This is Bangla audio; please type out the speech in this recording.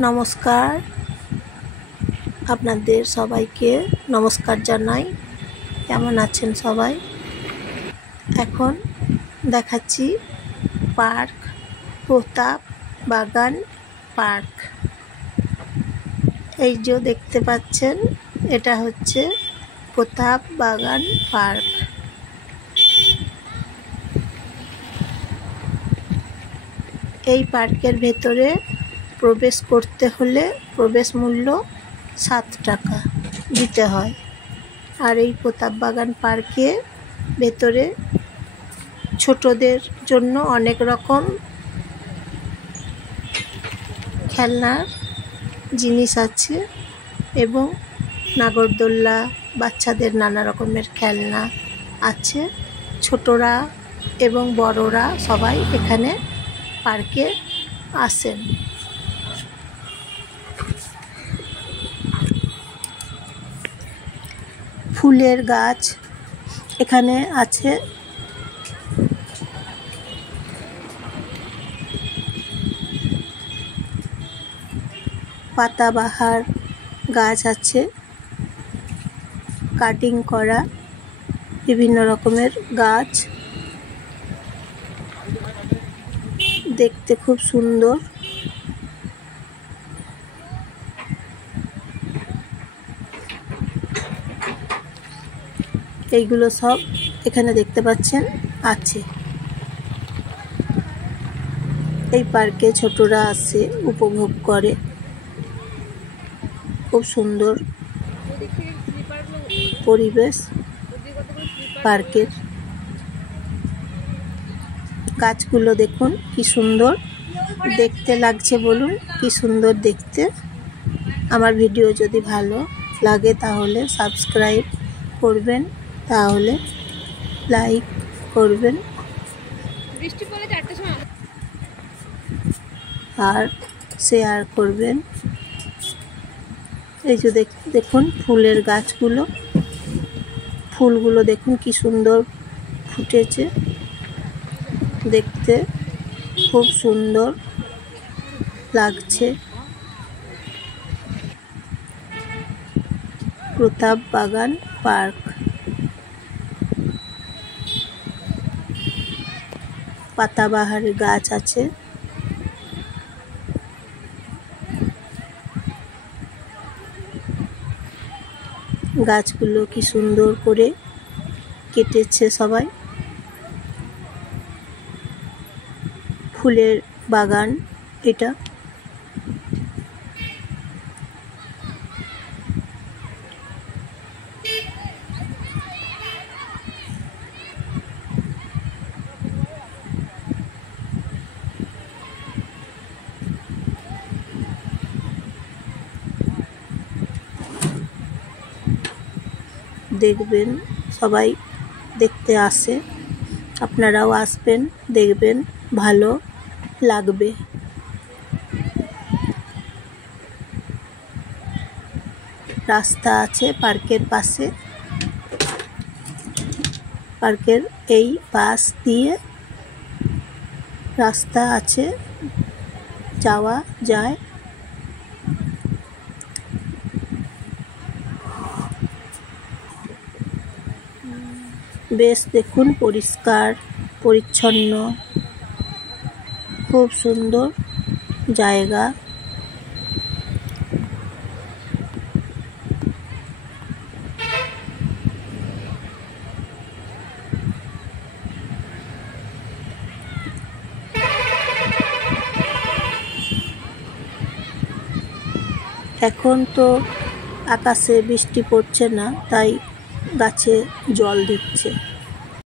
নমস্কার, আপনাদের সবাইকে নমস্কার জানাই। কেমন আছেন সবাই? এখন দেখাচ্ছি পার্ক, প্রতাপ বাগান পার্ক। এই যে দেখতে পাচ্ছেন, এটা হচ্ছে প্রতাপ বাগান পার্ক। এই পার্কের ভেতরে প্রবেশ করতে হলে প্রবেশ মূল্য 7 টাকা দিতে হয়। আর এই প্রতাপ বাগান পার্কে ভেতরে ছোটদের জন্য অনেক রকম খেলনার জিনিস আছে এবং নাগরদোল্লা, বাচ্চাদের নানা রকমের খেলনা আছে। ছোটরা এবং বড়রা সবাই এখানে পার্কে আসেন। ফুলের গাছ এখানে আছে। পাতাবাহার গাছ আছে, কাটিং করা বিভিন্ন রকমের গাছ, দেখতে খুব সুন্দর। এইগুলো সব এখানে দেখতে পাচ্ছেন আছে। এই পার্কে ছোটরা আসে, উপভোগ করে। খুব সুন্দর পরিবেশ পার্কের। গাছগুলো দেখুন কি সুন্দর দেখতে লাগছে, বলুন কি সুন্দর দেখতে। আমার ভিডিও যদি ভালো লাগে তাহলে সাবস্ক্রাইব করবেন, তাহলে লাইক করবেন আর শেয়ার করবেন। এই যে দেখুন ফুলের গাছগুলো, ফুলগুলো দেখুন কি সুন্দর ফুটেছে, দেখতে খুব সুন্দর লাগছে। প্রতাপ বাগান পার্ক। পাতাবাহারের গাছ আছে। গাছগুলো কি সুন্দর করে কেটেছে সবাই। ফুলের বাগান এটা। দেখবেন, সবাই দেখতে আসে, আপনারাও আসবেন, দেখবেন, ভালো লাগবে। রাস্তা আছে পার্কের পাশে। পার্কের এই পাশ দিয়ে রাস্তা আছে, যাওয়া যায়। বেশ দেখুন পরিষ্কার পরিচ্ছন্ন, খুব সুন্দর জায়গা। এখন তো আকাশে বৃষ্টি পড়ছে না, তাই গাছে জল দিচ্ছে।